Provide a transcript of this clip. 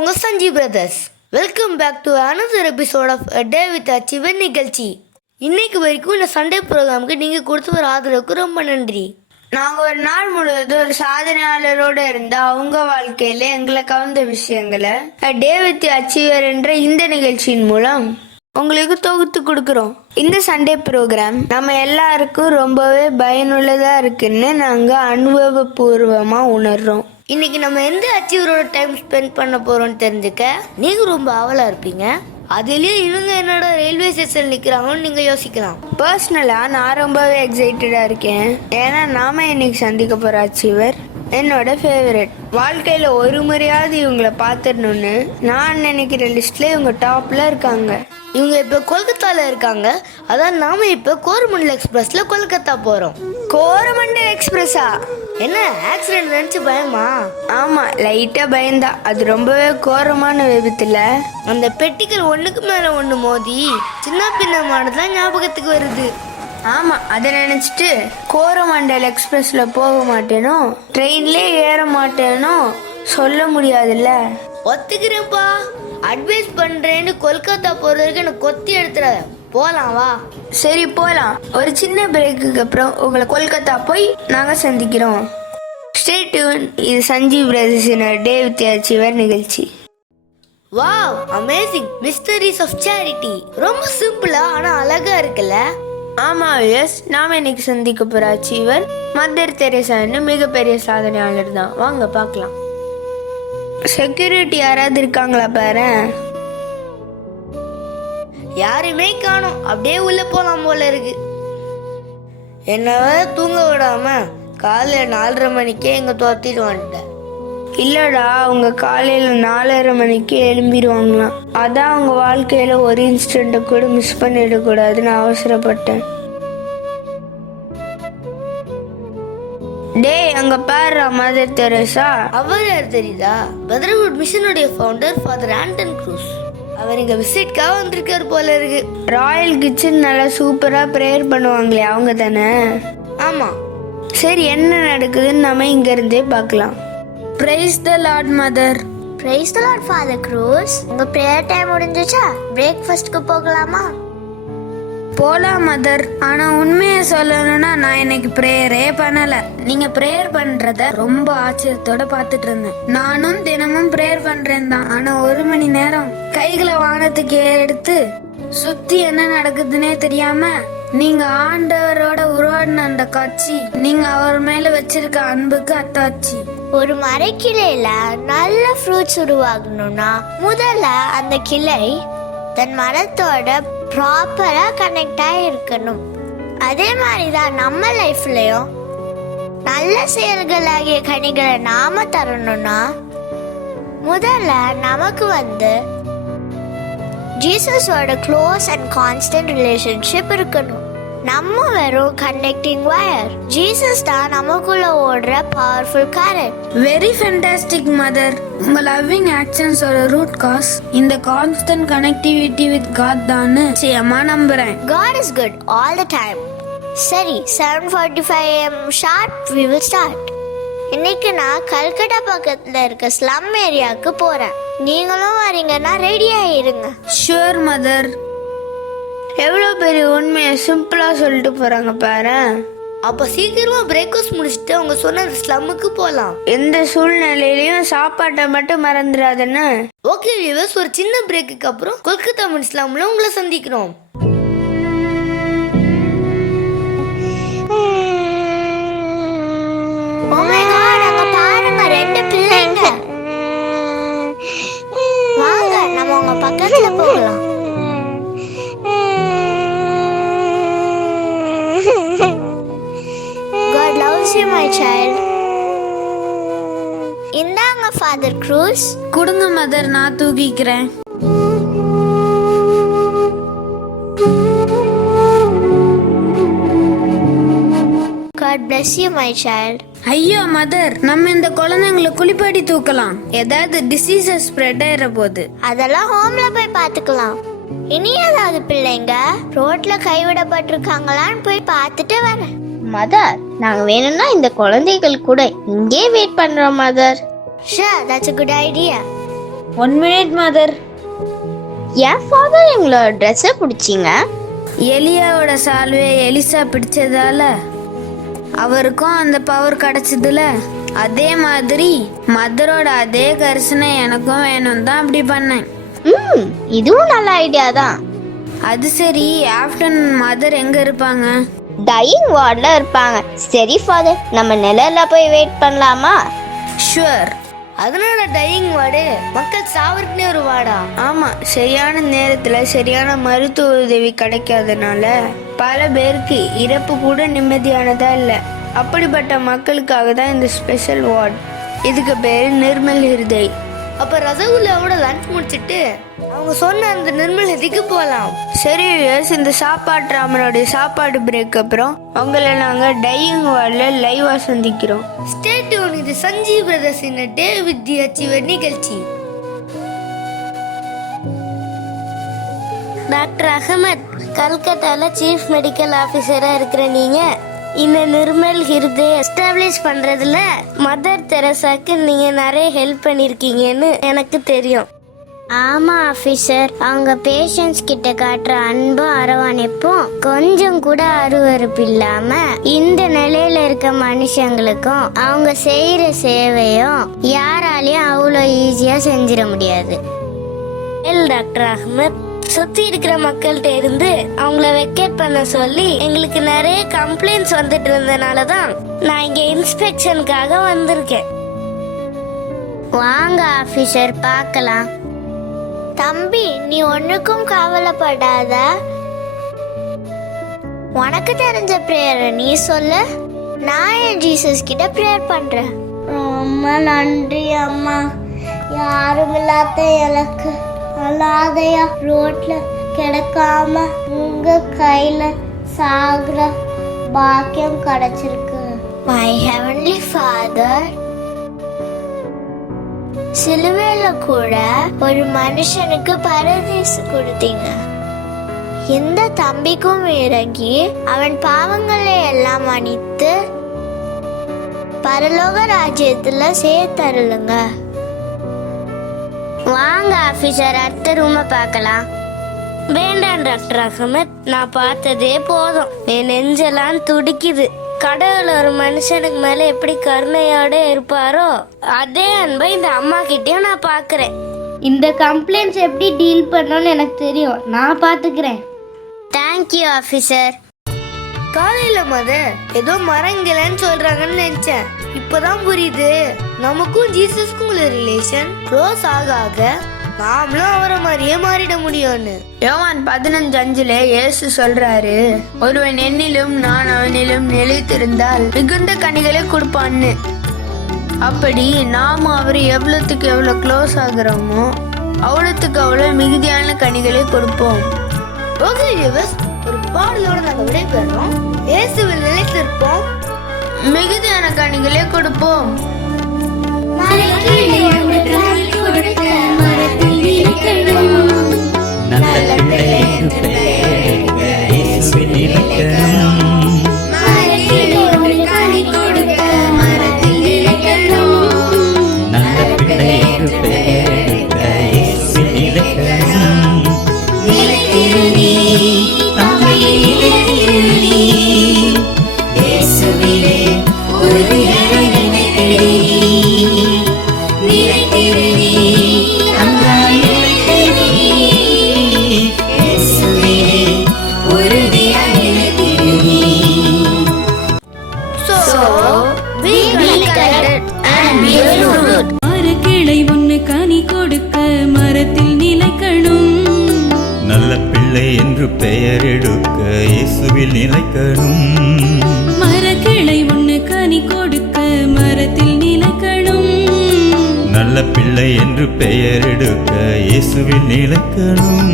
உங்க Sanjeev brothers. Welcome back to another episode of A Day with Achiever நிகழ்ச்சி. இன்னைக்கு வரைக்கும் இந்த சண்டே ப்ரோக்ராமுக்கு நீங்கள் கொடுத்த ஒரு ஆதரவுக்கு ரொம்ப நன்றி. நாங்கள் ஒரு நாள் முழுவதும் ஒரு சாதனையாளரோடு இருந்த அவங்க வாழ்க்கையில எங்களை கவர்ந்த விஷயங்களை A Day with Achiever என்ற இந்த நிகழ்ச்சியின் மூலம் உங்களுக்கு தொகுத்து கொடுக்குறோம். இந்த சண்டே ப்ரோக்ராம் நம்ம எல்லாருக்கும் ரொம்பவே பயனுள்ளதா இருக்குன்னு நாங்கள் அனுபவபூர்வமாக உணர்றோம். இன்னைக்கு நம்ம எந்த அச்சீவரோட டைம் ஸ்பெண்ட் பண்ண போறோம்னு தெரிஞ்சுக்க நீங்க ரொம்ப ஆவலா இருப்பீங்க. அதுலயும் இவங்க என்னோட ரயில்வே ஸ்டேஷன் நிக்கிறாங்கன்னு நீங்க யோசிக்கலாம். பர்சனலா நான் ரொம்பவே எக்ஸைட்டடா இருக்கேன். ஏன்னா நாம இன்னைக்கு சந்திக்க போற அச்சீவர் என்னோட ஃபேவரட். வாழ்க்கையில ஒரு முறையாவது இவங்களை பார்த்துடணும்னு நான் நினைக்கிற லிஸ்ட்ல இவங்க டாப்ல இருக்காங்க. இவங்க இப்ப கொல்கத்தால இருக்காங்க. அதான் நாம இப்ப கோரமண்டல் எக்ஸ்பிரஸ்ல கொல்கத்தா போறோம். கோரமண்டல் எக்ஸ்பிரஸா? என்ன ஆக்சிடென்ட் நினைச்சு பயமா? ஆமா, லைட்டா பயந்தா. அது ரொம்பவே கோரமான விபத்துல அந்த பெட்டிகள் ஒண்ணுக்கு மேல ஒண்ணு மோதி சின்ன பின்னமானதுதான் ஞாபகத்துக்கு வருது. ஆமா, அதை நினைச்சிட்டு கோரமண்டல் எக்ஸ்பிரஸ்ல போக மாட்டேனோ ட்ரெயின்லயே ஏற மாட்டேனோ சொல்ல முடியாதுல்ல. ஒத்துக்கிறேன்ப்பா, அட்வைஸ் பண்றேன்னு கொல்கத்தா போறதுக்கு எனக்கு கொத்தி எடுத்துற. போலாம் வா. சரி போலாம். ஒரு சின்ன பிரேக்குக்கு அப்புறம் உங்களை கொல்கத்தா போய் நாங்க சந்திக்கிறோம். Stay tune. இது சஞ்சீவ் பிரதர்ஸின் டே வித் அச்சீவர் நிகழ்ச்சி. Wow, amazing. Mysteries of charity ரொம்ப சிம்பிளா ஆனா அழகா இருக்குல்ல. ஆமா எஸ், நாம இன்னைக்கு சந்திக்க போற அச்சீவர் மதர் தெரேசான்னு மிகப்பெரிய சாதனையாளர் தான். வாங்க பார்க்கலாம். செக்யூரிட்டி யாராவது இருக்காங்களா பாரு? யாருமே காணோம். அப்படியே உள்ள போலாம் போல இருக்கு. என்ன தூங்க விடாம காலையில 4:30 மணிக்கே எங்க துரத்திட்டு வந்துட்டேன். இல்லடா, அவங்க காலையில 4:30 மணிக்கு எழும்பிடுவாங்களாம். அதான் அவங்க வாழ்க்கையில ஒரு இன்ஸ்டன்ட கூட மிஸ் பண்ணிடக்கூடாதுன்னு அவசரப்பட்டேன். டேய், அங்க பாரு மதர் தெரேசா. அவர் யார் தெரியுதா? பிரதர்ஹுட் மிஷனுடைய ஃபவுண்டர் ஃபாதர் ஆண்டன் க்ரூஸ். அவர் இங்க விசிட்காக வந்திருக்காரு போல இருக்கு. ராயல் கிச்சன் நல்லா சூப்பரா ப்ரேயர் பண்ணுவாங்களே, அவங்க தானே? ஆமா. சரி, என்ன நடக்குதுன்னு நம்ம இங்க இருந்தே பார்க்கலாம். Praise the Lord mother. Praise the Lord father cruise. உங்க பிரேயர் டைம் முடிஞ்சுச்சா? பிரேக்ஃபாஸ்ட்க்கு போகலாமா? போலாம் மதர். ஆனா உண்மையை சொல்லணும்னா நான் இன்னைக்கு பிரேயரே பண்ணல. நீங்க பிரேயர் பண்றத ரொம்ப ஆச்சரியத்தோட பாத்துட்டு இருந்தேன். நானும் தினமும் பிரேயர் பண்றேன் தான். ஆனா 1 மணி நேரம் கைகளை வானத்துக்கு எடுத்து சுத்தி என்ன நடக்குதுன்னே தெரியாம நீங்க ஆண்டவரோட உருவாடின அந்த காட்சி, நீங்க அவர் மேல வச்சிருக்க அன்புக்கு அத்தாச்சி. ஒரு மரக்கிளையில நல்ல ஃப்ரூட்ஸ் உருவாகணும்னா முதல்ல அந்த கிளை தன் மரத்தோட ப்ராப்பரா கனெக்ட் ஆகி இருக்கணும். அதே மாதிரிதான் நம்ம லைஃப்லயும் நல்ல செயல்களாகிய கனிகளை நாம தரணும்னா முதல்ல நமக்கு ஜீசஸோட க்ளோஸ் அண்ட் கான்ஸ்டன்ட் ரிலேஷன்ஷிப் இருக்கணும். நம்ம வெறும் கனெக்டிங் வயர். ஜீசஸ் தான் நமக்குள்ள ஓடுற powerful current. Very fantastic mother. உங்க லவ்விங் ஆக்ஷன்ஸோட ரூட் காஸ் இந்த கான்ஸ்டன்ட் கனெக்டிவிட்டி வித் காட் தான் நிச்சயமா நம்புறேன். God is good all the time. சரி, 7:45 AM sharp we will start. இன்னைக்கு நான் கல்கட்டா பக்கத்துல இருக்க ஸ்லம் ஏரியாவுக்கு போறேன். நீங்களும் வரீங்கன்னா ரெடி ஆயிருங்க. Sure mother. எவ்வளவு பெரிய உண்மையை சிம்பிளா சொல்லிட்டு போறாங்க பாரு. அப்ப சீக்கிரமா பிரேக்ஃபாஸ்ட் முடிச்சுட்டு அவங்க சொன்ன ஸ்லம்முக்கு போலாம். எந்த சூழ்நிலையிலயும் சாப்பாட்டை மட்டும் மறந்துடாதுன்னு. ஓகே வியூவர்ஸ், ஒரு சின்ன பிரேக்குக்கு அப்புறம் கொல்கத்தா ஸ்லம்ல உங்களை சந்திக்கிறோம். Oh my God, அங்க பாருங்க 2 பிள்ளைங்க. வாங்க நம்ம உங்க பக்கத்துல போகலாம். God loves you my child. இந்தாங்க ஃபாதர் க்ரூஸ். கொடுங்க மதர், நான் தூக்கிக்கிறேன். God bless you my child. ஐயோ மதர், நம்ம இந்த குழந்தைங்களை குளிப்பாட்டி தூக்கலாம். ஏதாவது டிசீசஸ் ஸ்ப்ரெட் ஆயிர போகுது. அதெல்லாம் ஹோம்ல போய் பாத்துக்கலாம். இனி ஏதாவது பிள்ளைங்க ரோட்ல கைவிடப்பட்டிருக்காங்களான்னு போய் பார்த்துட்டு வரேன். மதர், நாங்க வேணும்னா இந்த குழந்தைகள் கூட இங்கே வெயிட் பண்றோம் mother. Sure, that's a good idea. 1 minute mother. N father எங்களோட ட்ரெஸ்ஸை பிடிச்சிங்க. எலியாவோட சால்வையை எலிசா பிடிச்சதால அவருக்கும் அந்த பவர் கிடைச்சதுல, அதே மாதிரி மதரோட அதே கரிசனை எனக்கும் வேணும் தான் அப்படி பண்ணேன். இதுவும் நல்ல ஐடியா தான். அது சரி, ஆஃப்டர்நூன் மதர் எங்க இருப்பாங்க? டையிங் வார்டில் இருப்பாங்க. சரி ஃபாதர், நம்ம நிழல்ல போய் வெயிட் பண்ணலாமா? ஷுவர். அதனால டையிங் வார்டு மக்கள் சாவருக்குனே ஒரு வார்டா? ஆமா, சரியான நேரத்துல சரியான மருத்துவ உதவி கிடைக்காதனால பல பேருக்கு இறப்பு கூட நிம்மதியானதா இல்லை. அப்படிப்பட்ட மக்களுக்காக தான் இந்த ஸ்பெஷல் வார்டு. இதுக்கு பேர் நிர்மல் ஹிருதய். அப்ப ரசகுல்லாவோட லஞ்ச் முடிச்சிட்டு அவங்க சொன்ன அந்த நிர்மல் ஹிருதய்க்கு போகலாம். சரி வியூவர்ஸ், இந்த சாப்பாட்டு ராமனுடைய சாப்பாடு பிரேக் அப்புறம் உங்களை நாங்கள் டையிங் வார்டில் லைவாக சந்திக்கிறோம். Stay tune. இது Sanjeev brothers in day with the achiever நிகழ்ச்சி. டாக்டர் அகமத், கல்கட்டால சீஃப் மெடிக்கல் ஆஃபீஸரா இருக்கிற நீங்க இந்த நிர்மல் ஹிருதய் எஸ்டாப்ளிஷ் பண்றதுல மதர் தெரசாக்கு நீங்க நிறைய ஹெல்ப் பண்ணிருக்கீங்கன்னு எனக்கு தெரியும். ஆமா ஆஃபீஸர், அவங்க பேஷண்ட்ஸ் கிட்ட காட்டுற அன்பும் அரவணைப்பும் கொஞ்சம் கூட அருவருப்பு இல்லாம இந்த நிலையில இருக்க மனுஷங்களுக்கும் அவங்க செய்யற சேவையும் யாராலையும் அவ்வளோ ஈஸியா செஞ்சிட முடியாது. டாக்டர் அகமத், சுத்தி இருக்கிற மக்கள்கிட்ட இருந்து அவங்கள வெக்கேட் பண்ண சொல்லி எங்களுக்கு நிறைய கம்ப்ளைண்ட்ஸ் வந்துட்டு இருந்தனாலதான் நான் இங்க இன்ஸ்பெக்ஷனுக்காக வந்திருக்கேன். வாங்க ஆபீசர், பார்க்கலாம். தம்பி, நீ ஒண்ணுக்கும் கவலைப்படாத. உனக்கு தெரிஞ்ச பிரேயரை நீ சொல்லு, நான் என் ஜீசஸ் கிட்ட பிரேயர் பண்றேன். ரொம்ப நன்றி அம்மா. யாரும் இல்லாத எனக்கு அனாதையா ரோட்ல கிடக்காம உங்க கையில சாகுற பாக்கியம் கிடைச்சிருக்கு. மை ஹெவன்லி ஃபாதர், சிலுவையில கூட ஒரு மனுஷனுக்கு பரதேசு கொடுத்தீங்க. எந்த தம்பிக்கும் இறங்கி அவன் பாவங்களை எல்லாம் மன்னித்து பரலோக ராஜ்யத்துல சேர்த்தருளுங்க. வாங்க ஆபீசர், அடுத்த ரூமை பார்க்கலாம். வேண்டாம் டாக்டர் அகமத், நான் பார்த்ததே போதும். என் நெஞ்செல்லாம் துடிக்குது. கடவுள் ஒரு மனுஷனுக்கு மேல எப்படி கருணையோட இருப்பாரோ அதே அன்பை இந்த அம்மா கிட்டயும் நான் பாக்குறேன். இந்த கம்ப்ளைண்ட்ஸ் எப்படி டீல் பண்ணணும்னு எனக்கு தெரியும், நான் பாத்துக்கிறேன். Thank you officer. காலையில ஏதோ மரங்கலன்னு சொல்றாங்கன்னு நினைச்சேன். இப்பதான் புரியுது, நமக்கும் ஜீசஸ்க்கும் உள்ள ரிலேஷன் க்ளோஸ் ஆக ஆக நாமளும் அவரை மாதிரியே மாறிட முடியும்னு. யோவான் 15:5 இயேசு சொல்றாரு, ஒருவன் என்னிலும் நான் அவனிலும் நிலைத்திருந்தால் மிகுந்த கனிகளை கொடுப்பான்னு. அப்படி நாம அவர் எவ்வளவுக்கு எவ்வளவு க்ளோஸ் ஆகுறோமோ அவ்வளவுக்கு அவ்வளவு மிகுதியான கனிகளை கொடுப்போம். ஓகே வியூவர்ஸ், ஒரு பாடலோட நாங்க விடைபெறோம். இயேசுவில் நிலைத்திருப்போம், மிகுதியான கனிகளை கொடுப்போம். நல்ல பிள்ளை என்று பெயரிடுக இயேசுவில் நிலைக்கணும். நல்ல பிள்ளை என்று பெயரிடுக இயேசுவில் நிலைக்கணும். நிலைத்திரு நீ, தம்மையே நிலைத்திரு நீ, இயேசுவிலே உறுதியாக நிலைத்திரு நீ. நிலைத்திரு நீ, தம்மாய் நிலைத்திரு நீ, இயேசுவிலே உறுதியாக நிலைத்திரு நீ. So, be connected and be fruit. மரக்கிளை ஒன்று கனி கொடுக்க மரத்தில் நிலைக்கணும். நல்ல பிள்ளை என்று பெயரெடுக்க இயேசுவில் நிலைக்கணும். மரக்கிளை ஒன்று கனி கொடுக்க மரத்தில் நிலைக்கணும். நல்ல பிள்ளை என்று பெயரெடுக்க இயேசுவில் நிலைக்கணும்.